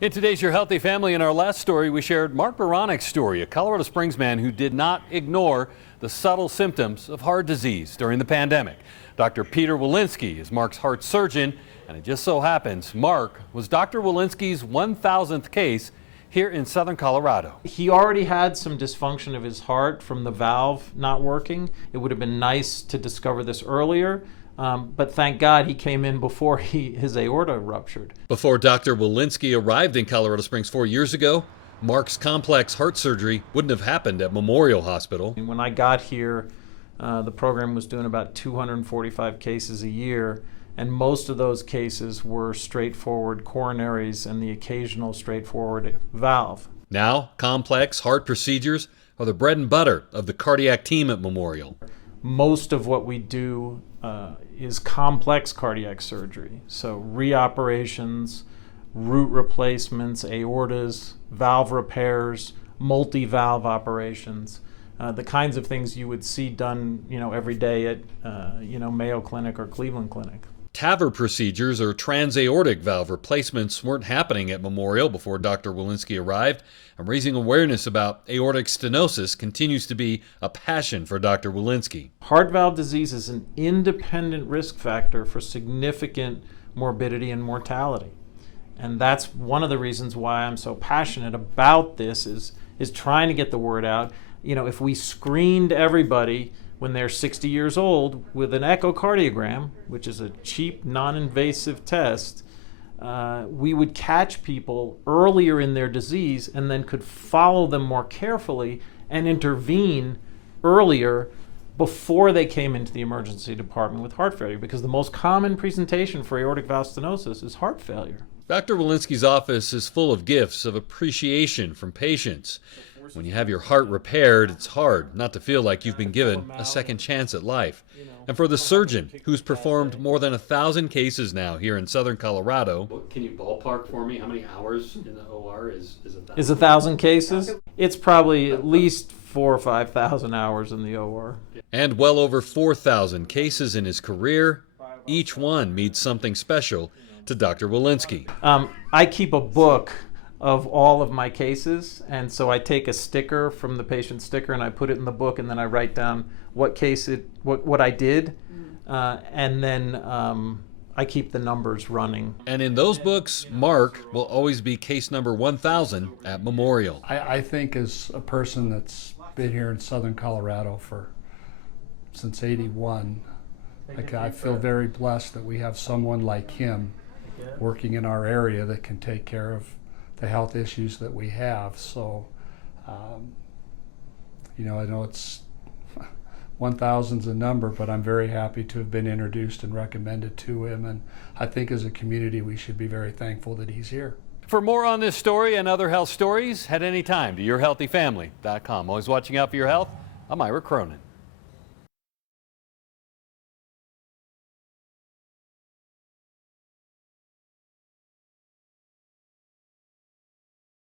In today's Your Healthy Family, in our last story, we shared Mark Baranik's story, a Colorado Springs man who did not ignore the subtle symptoms of heart disease during the pandemic. Dr. Peter Walinsky is Mark's heart surgeon, and it just so happens Mark was Dr. Walinsky's 1,000th case here in southern Colorado. He already had some dysfunction of his heart from the valve not working. It would have been nice to discover this earlier. But thank God he came in before his aorta ruptured. Before Dr. Walinsky arrived in Colorado Springs 4 years ago, Mark's complex heart surgery wouldn't have happened at Memorial Hospital. When I got here, the program was doing about 245 cases a year, and most of those cases were straightforward coronaries and the occasional straightforward valve. Now, complex heart procedures are the bread and butter of the cardiac team at Memorial. Most of what we do is complex cardiac surgery. So reoperations, root replacements, aortas, valve repairs, multi-valve operations, the kinds of things you would see done, every day at, Mayo Clinic or Cleveland Clinic. TAVR procedures or transaortic valve replacements weren't happening at Memorial before Dr. Walinsky arrived, and raising awareness about aortic stenosis continues to be a passion for Dr. Walinsky. Heart valve disease is an independent risk factor for significant morbidity and mortality. And that's one of the reasons why I'm so passionate about this is trying to get the word out. If we screened everybody when they're 60 years old with an echocardiogram, which is a cheap, non-invasive test, we would catch people earlier in their disease and then could follow them more carefully and intervene earlier before they came into the emergency department with heart failure, because the most common presentation for aortic valve stenosis is heart failure. Dr. Walinsky's office is full of gifts of appreciation from patients. When you have your heart repaired, it's hard not to feel like you've been given a second chance at life. And for the surgeon, who's performed more than 1,000 cases now here in southern Colorado. Can you ballpark for me how many hours in the OR is 1,000? Is 1,000 cases? It's probably at least 4,000 or 5,000 hours in the OR. And well over 4,000 cases in his career. Each one means something special to Dr. Walinsky. I keep a book of all of my cases, and so I take a sticker from the patient sticker and I put it in the book, and then I write down what I did, and then I keep the numbers running. And in those books, Mark will always be case number 1,000 at Memorial. I think as a person that's been here in southern Colorado since '81, I feel very blessed that we have someone like him working in our area that can take care of the health issues that we have. So, I know it's 1,000's a number, but I'm very happy to have been introduced and recommended to him. And I think as a community, we should be very thankful that he's here. For more on this story and other health stories, head anytime to yourhealthyfamily.com. Always watching out for your health. I'm Ira Cronin.